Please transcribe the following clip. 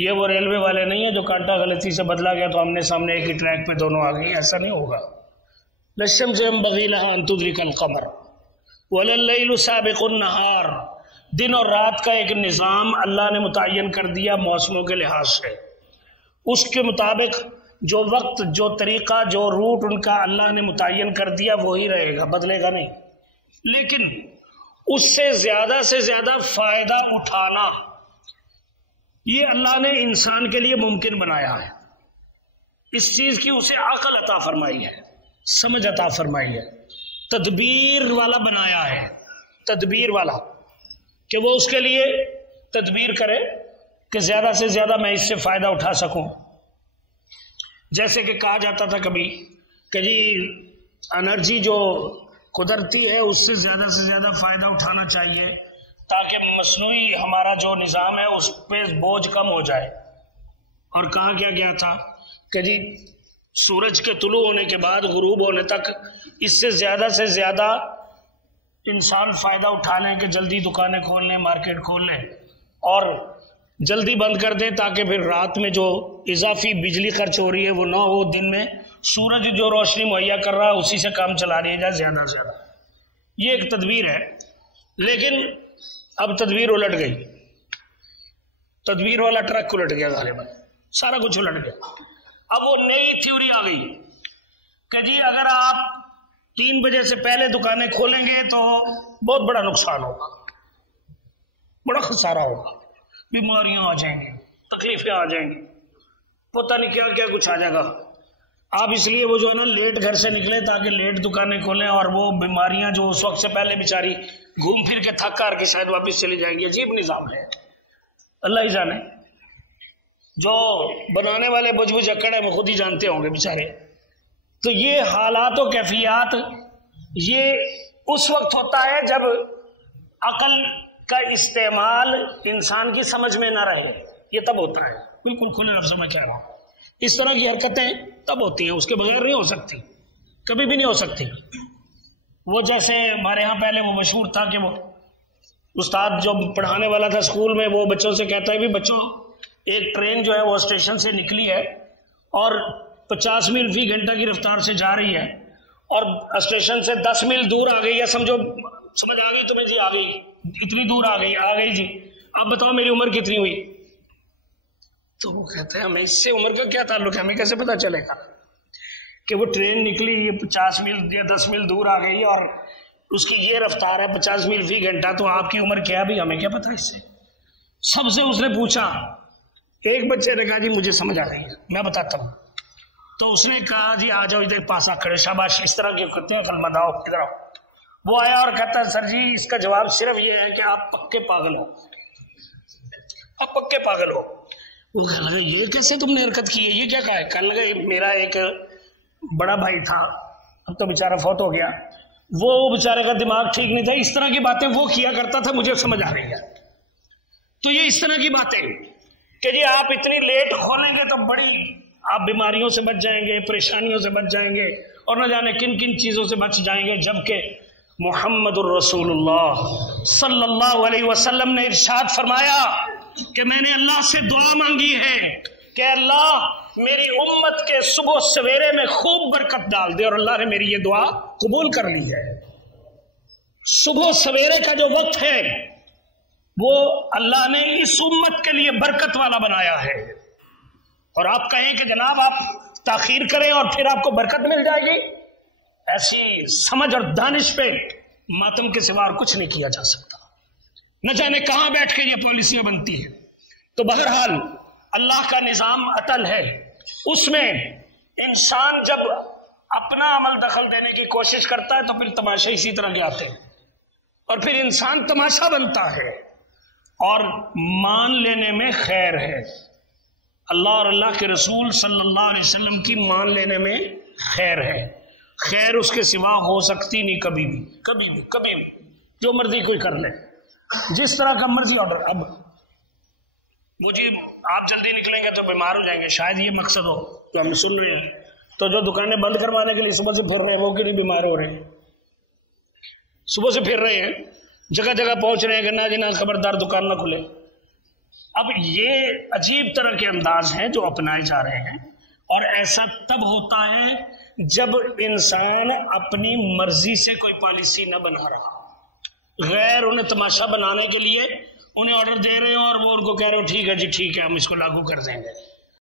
یہ وہ ریلوے والے نہیں ہیں جو کانٹا غلطی سے بدلا گیا تو ہم نے سامنے ایک ہی ٹریک پہ دونوں آ گئی، ایسا نہیں ہوگا۔ للشمس ينبغي لها ان تدرك القمر وللليل سابق النهار، دن اور رات کا ایک نظام اللہ نے متعین کر دیا موسموں کے لحاظ سے، اس کے مطابق جو وقت، جو طریقہ، جو روٹ ان کا اللہ نے متعین کر دیا وہی رہے گا، بدلے گا نہیں۔ لیکن اس سے زیادہ فائدہ اٹھانا یہ اللہ نے انسان کے لیے ممکن بنایا ہے، اس چیز کی اسے عقل عطا فرمائی ہے، سمجھ عطا فرمائی ہے، تدبیر والا بنایا ہے، تدبیر والا، کہ وہ اس کے لیے تدبیر کرے کہ زیادہ سے زیادہ میں اس سے فائدہ اٹھا سکوں۔ جیسے کہ کہا جاتا تھا کبھی کہ جی انرجی جو قدرتی ہے اس سے زیادہ فائدہ اٹھانا چاہیے تاکہ مصنوعی ہمارا جو نظام ہے اس پہ بوجھ کم ہو جائے۔ اور کہا کیا گیا تھا کہ جی سورج کے طلوع ہونے کے بعد غروب ہونے تک اس سے زیادہ انسان فائدہ اٹھا لیں کہ جلدی دکانیں کھول لیں، مارکیٹ کھول لیں اور جلدی بند کر دیں تاکہ پھر رات میں جو اضافی بجلی خرچ ہو رہی ہے وہ نہ ہو، دن میں سورج جو روشنی مہیا کر رہا ہے اسی سے کام چلا رہی ہے زیادہ سے زیادہ۔ یہ ایک تدبیر ہے، لیکن اب تدبیر الٹ گئی، تدبیر والا ٹرک الٹ گیا، غالباً سارا کچھ الٹ گیا۔ اب وہ نئی تھیوری آ گئی کہ جی اگر آپ 3 بجے سے پہلے دکانیں کھولیں گے تو بہت بڑا نقصان ہوگا، بڑا خسارہ ہوگا، بیماریاں آ جائیں گی، تکلیفیں آ جائیں گی، پتہ نہیں کیا کیا کچھ آ جائے گا۔ آپ اس لیے وہ جو ہے نا لیٹ گھر سے نکلیں تاکہ لیٹ دکانیں کھولیں، اور وہ بیماریاں جو اس وقت سے پہلے بیچاری گھوم پھر کے تھک کر کے شاید واپس چلی جائیں گی۔ عجیب نظام ہے، اللہ ہی جانے، جو بنانے والے بجھ اکڑ ہیں وہ خود ہی جانتے ہوں گے بیچارے۔ تو یہ حالات و کیفیات یہ اس وقت ہوتا ہے جب عقل کا استعمال انسان کی سمجھ میں نہ رہے، یہ تب ہوتا ہے۔ بالکل کھلے لفظ میں کہہ رہا ہوں، اس طرح کی حرکتیں تب ہوتی ہیں، اس کے بغیر نہیں ہو سکتی، کبھی بھی نہیں ہو سکتی۔ وہ جیسے ہمارے ہاں پہلے وہ مشہور تھا کہ وہ استاد جو پڑھانے والا تھا اسکول میں وہ بچوں سے کہتا ہے بھی بچوں ایک ٹرین جو ہے وہ اسٹیشن سے نکلی ہے اور 50 میل فی گھنٹہ کی رفتار سے جا رہی ہے اور اسٹیشن سے 10 میل دور آ گئی ہے، سمجھو سمجھ آ گئی تمہیں؟ جی آ گئی، اتنی دور آ گئی جی، اب بتاؤ میری عمر کتنی ہوئی؟ تو وہ کہتے ہیں ہمیں اس سے عمر کا کیا تعلق ہے، ہمیں کیسے پتا چلے گا کہ وہ ٹرین نکلی یہ 50 میل یا 10 میل دور آ گئی اور اس کی یہ رفتار ہے 50 میل فی گھنٹہ، تو آپ کی عمر کیا بھی ہمیں کیا پتا اس سے؟ سب سے اس نے پوچھا، ایک بچے نے کہا جی مجھے سمجھ آ رہی ہے میں بتاتا ہوں، تو اس نے کہا جی آ جاؤ ادھر پاس آ کھڑے، شاباش، اس طرح کی کرتے ہیں کلمہ داؤ، ادھر آؤ۔ وہ آیا اور کہتا ہے سر جی اس کا جواب صرف یہ ہے کہ آپ پکے پاگل ہو، آپ پکے پاگل ہو۔ وہ کہنے لگا یہ کیسے تم نے حرکت کی ہے، یہ کیا کہا ہے؟ کہنے لگا میرا ایک بڑا بھائی تھا، اب تو بیچارہ فوت ہو گیا، وہ بیچارے کا دماغ ٹھیک نہیں تھا، اس طرح کی باتیں وہ کیا کرتا تھا، مجھے سمجھ آ رہی ہے۔ تو یہ اس طرح کی باتیں کہ جی آپ اتنی لیٹ کھولیں گے تو بڑی آپ بیماریوں سے بچ جائیں گے، پریشانیوں سے بچ جائیں گے، اور نہ جانے کن کن چیزوں سے بچ جائیں گے، جبکہ محمد الرسول اللہ صلی اللہ علیہ وسلم نے ارشاد فرمایا کہ میں نے اللہ سے دعا مانگی ہے کہ اللہ میری امت کے صبح سویرے میں خوب برکت ڈال دے، اور اللہ نے میری یہ دعا قبول کر لی ہے۔ صبح سویرے کا جو وقت ہے وہ اللہ نے اس امت کے لیے برکت والا بنایا ہے، اور آپ کہیں کہ جناب آپ تاخیر کریں اور پھر آپ کو برکت مل جائے گی، ایسی سمجھ اور دانش پہ ماتم کے سوا اور کچھ نہیں کیا جا سکتا، نہ جانے کہاں بیٹھ کے یہ پالیسیاں بنتی ہیں۔ تو بہرحال اللہ کا نظام اٹل ہے، اس میں انسان جب اپنا عمل دخل دینے کی کوشش کرتا ہے تو پھر تماشے اسی طرح کے آتے ہیں، اور پھر انسان تماشا بنتا ہے، اور مان لینے میں خیر ہے۔ اللہ اور اللہ کے رسول صلی اللہ علیہ وسلم کی مان لینے میں خیر ہے، خیر اس کے سوا ہو سکتی نہیں کبھی بھی، کبھی بھی، کبھی بھی، جو مرضی کوئی کر لے، جس طرح کا مرضی آرڈر۔ اب مجھے آپ جلدی نکلیں گے تو بیمار ہو جائیں گے، شاید یہ مقصد ہو جو ہم سن رہے ہیں، تو جو دکانیں بند کروانے کے لیے صبح سے پھر رہے ہیں وہ کیوں نہیں بیمار ہو رہے ہیں؟ صبح سے پھر رہے ہیں، جگہ جگہ پہنچ رہے ہیں کہ نہ جنا خبردار دکان نہ کھلے، اب یہ عجیب طرح کے انداز ہیں جو اپنائے جا رہے ہیں، اور ایسا تب ہوتا ہے جب انسان اپنی مرضی سے کوئی پالیسی نہ بنا رہا، غیر انہیں تماشا بنانے کے لیے انہیں آرڈر دے رہے ہیں اور وہ ان کو کہہ رہے ہو ٹھیک ہے جی ٹھیک ہے ہم اس کو لاگو کر دیں گے۔